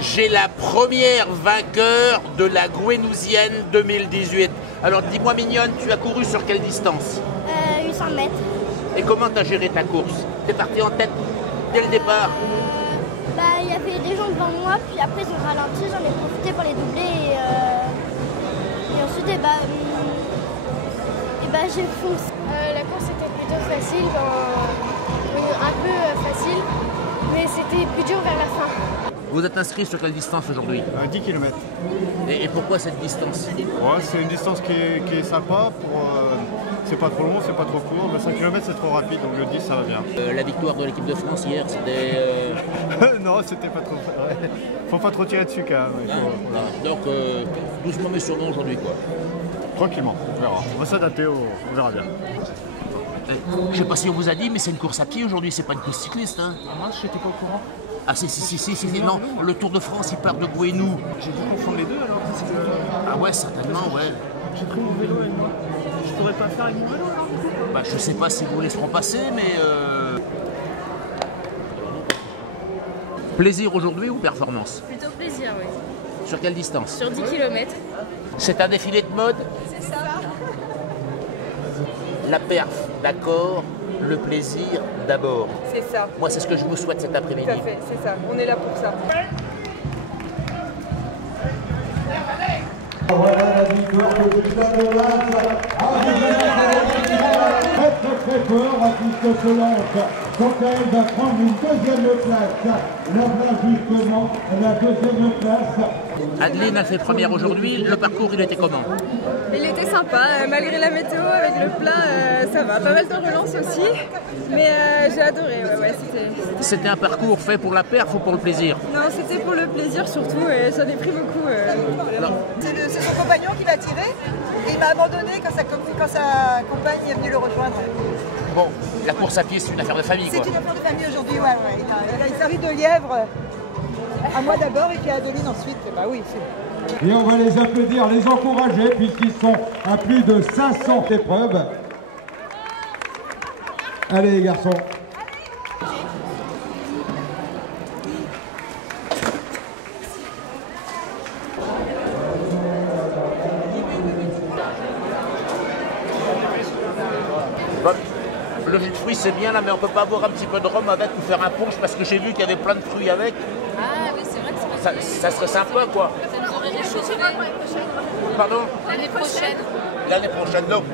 j'ai la première vainqueur de la Gouenousienne 2018. Alors dis-moi mignonne, tu as couru sur quelle distance? 800 mètres. Et comment tu as géré ta course? Tu es parti en tête dès le départ? Il y avait des gens devant moi, puis après ils ont ralenti, j'en ai profité pour les doubler et ensuite j'ai foncé. La course était plutôt facile, un peu facile, mais c'était plus dur vers la fin. Vous êtes inscrit sur quelle distance aujourd'hui? 10 km. Et pourquoi cette distance? Ouais, c'est une distance qui est sympa. C'est pas trop long, c'est pas trop court. 5 km c'est trop rapide, donc le 10 ça va bien. La victoire de l'équipe de France hier, c'était... Non, c'était pas trop... Ouais. Faut pas trop tirer dessus quand même. Donc doucement mais sûrement aujourd'hui quoi. Tranquillement, on verra. On va s'adapter, on verra bien. Je sais pas si on vous a dit, mais c'est une course à pied aujourd'hui, c'est pas une course cycliste. Hein. Moi, je n'étais pas au courant. Ah si, non, le Tour de France, il part de Gouenou. J'ai dû confondre les deux alors. Ah ouais, certainement, ouais. J'ai pris mon vélo avec moi. Je pourrais pas faire avec mon vélo alors du coup. Bah je sais pas si vous laisseront passer, mais... Plaisir aujourd'hui ou performance? Plutôt plaisir, oui. Sur quelle distance? Sur 10 km. C'est un défilé de mode? C'est ça. La perf, d'accord. Le plaisir d'abord. C'est ça. Moi, c'est ce que je vous souhaite cet après-midi. Tout à fait, c'est ça. On est là pour ça. Voilà la victoire de Gustave très fort, puisque Solange donc elle va prendre une deuxième place. La place justement, la deuxième place. Adeline a fait première aujourd'hui. Le parcours, il était comment? Il était sympa, malgré la météo, avec le plat, ça va. Pas mal de relance aussi, mais j'ai adoré. Ouais, C'était un parcours fait pour la perf ou pour le plaisir? Non, c'était pour le plaisir surtout, et j'en ai pris beaucoup. C'est son compagnon qui l'a tiré, et il m'a abandonné quand sa compagne est venue le rejoindre. Bon, la course à pied, c'est une affaire de famille, quoi. C'est une affaire de famille aujourd'hui, ouais. Il s'arrive de lièvre, à moi d'abord, et puis à Adeline ensuite. Bah oui, Et on va les applaudir, les encourager, puisqu'ils sont à plus de 500 épreuves. Allez les garçons. Bon, le jus de fruits c'est bien là, mais on peut pas boire un petit peu de rhum avec ou faire un punch parce que j'ai vu qu'il y avait plein de fruits avec. Ah oui, c'est vrai que Ça serait sympa quoi. vous aurez des choses l'année prochaine. Pardon? L'année prochaine. L'année prochaine, donc.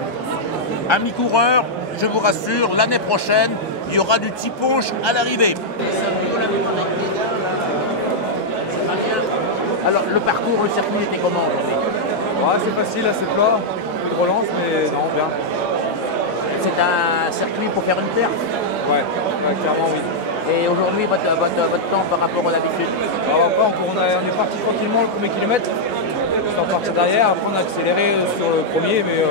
Amis coureurs, je vous rassure, l'année prochaine, il y aura du petit punch à l'arrivée. Alors, le parcours, le circuit était comment aujourd'hui? Ouais, c'est facile, assez plat. Un peu de relance, mais non, bien. C'est un circuit pour faire une perte? Ouais, clairement oui. Et aujourd'hui, votre temps par rapport à l'habitude? Alors après, on est parti tranquillement le premier kilomètre. On est parti derrière, après on a accéléré sur le premier, mais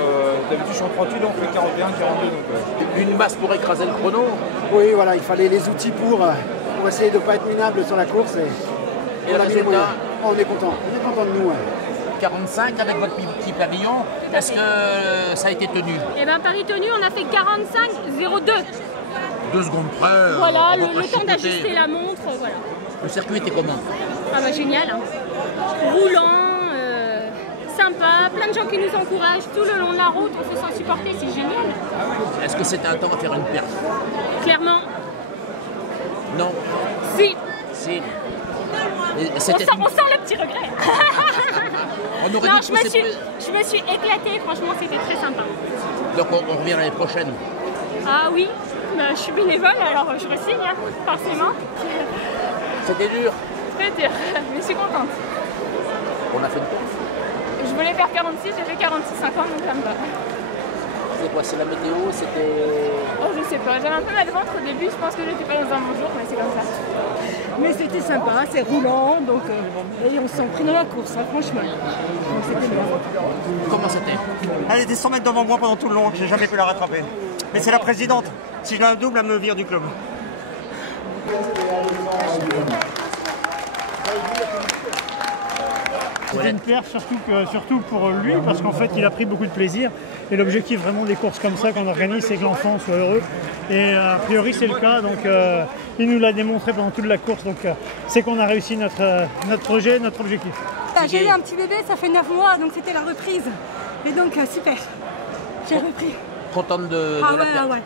d'habitude je suis en 38, on fait 41, 42. Donc, Une masse pour écraser le chrono? Oui, voilà, il fallait les outils pour essayer de ne pas être minable sur la course. Et le résultat? On est content de nous. 45 avec votre petit pavillon, est-ce que ça a été tenu? Eh bien, Paris tenu, on a fait 45,02. 2 secondes près. Voilà, on va pas le temps chipoter. d'ajuster la montre, voilà. Le circuit était comment? Ah bah génial, hein. Roulant, sympa, plein de gens qui nous encouragent tout le long de la route, on se sent supporter, c'est génial. Est-ce que c'était un temps à faire une perte? Clairement, Non. si. Si. On sent le petit regret. On aurait Non, dit que je me suis éclatée, franchement c'était très sympa. Donc on revient l'année prochaine. Ah oui, bah, je suis bénévole alors je re-signe, hein, forcément. C'était dur. Très dur, mais je suis contente. On a fait une course. Je voulais faire 46, j'ai fait 46,50 donc ça me va. C'est quoi? C'est la météo? C'était... Oh je sais pas, j'avais un peu mal au ventre au début, je pense que j'étais pas dans un bon jour, mais c'est comme ça. Mais c'était sympa, c'est roulant, donc et on s'en pris dans la course, hein, franchement. Donc c'était bien. Comment c'était? Elle était 100 mètres devant moi pendant tout le long, j'ai jamais pu la rattraper. Mais c'est la présidente, si je la double, elle me vire du club. C'était une perf surtout pour lui, parce qu'en fait, il a pris beaucoup de plaisir. Et l'objectif vraiment des courses comme ça qu'on organise, c'est que l'enfant soit heureux. Et a priori, c'est le cas. Donc, il nous l'a démontré pendant toute la course. Donc, c'est qu'on a réussi notre projet, notre objectif. J'ai eu un petit bébé, ça fait 9 mois, donc c'était la reprise. Et donc, super. J'ai repris. Contente de la perf. Ouais.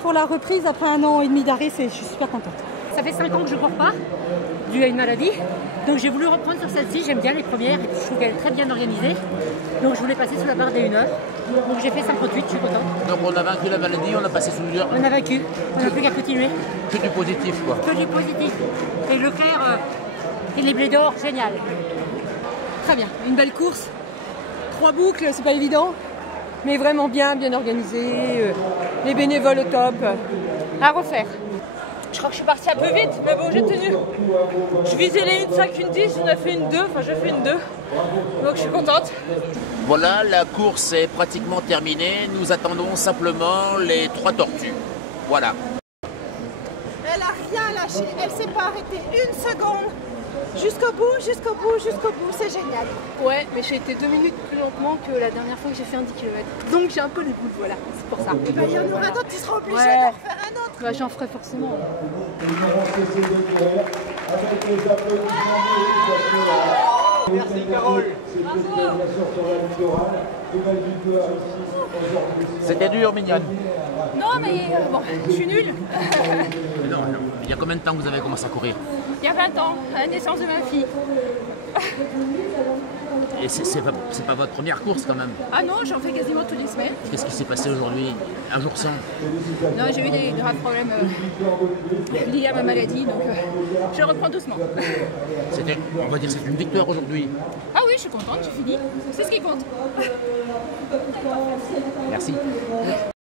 Pour la reprise, après 1 an et demi d'arrêt, je suis super contente. Ça fait 5 ans que je ne cours pas, dû à une maladie. Donc j'ai voulu reprendre sur celle-ci, j'aime bien les premières, et je trouve qu'elle est très bien organisée. Donc je voulais passer sous la barre des 1 heure. Donc j'ai fait 5,38, je suis contente. Donc on a vaincu la maladie, on a passé sous l'heure. On a vaincu, on n'a plus qu'à continuer. Que du positif quoi. Que du positif. Et Leclerc et les blés d'or, génial. Très bien, une belle course. 3 boucles, c'est pas évident. Mais vraiment bien organisé. Les bénévoles au top. À refaire. Je crois que je suis partie un peu vite, mais bon, j'ai tenu. Je visais les 1,5, 1,10, on a fait 1,2, enfin j'ai fait 1,2. Donc je suis contente. Voilà, la course est pratiquement terminée. Nous attendons simplement les 3 tortues. Voilà. Elle a rien lâché, elle s'est pas arrêtée 1 seconde. Jusqu'au bout, c'est génial. Ouais, mais j'ai été 2 minutes plus lentement que la dernière fois que j'ai fait un 10 km. Donc j'ai un peu les boules, voilà, c'est pour ça. Et il y en aura d'autres, tu seras obligé d'en refaire un autre. Bah, j'en ferai forcément. Merci Carole. C'était dur, mignonne. Non, mais bon, je suis nulle. Non. Il y a combien de temps que vous avez commencé à courir? Il y a 20 ans, à la naissance de ma fille. Et c'est pas votre première course quand même. Ah non, j'en fais quasiment toutes les semaines. Qu'est-ce qui s'est passé aujourd'hui? Un jour sans? Non, j'ai eu des graves problèmes liés à ma maladie, donc je reprends doucement. On va dire que c'est une victoire aujourd'hui. Ah oui, je suis contente, j'ai fini. C'est ce qui compte. Merci.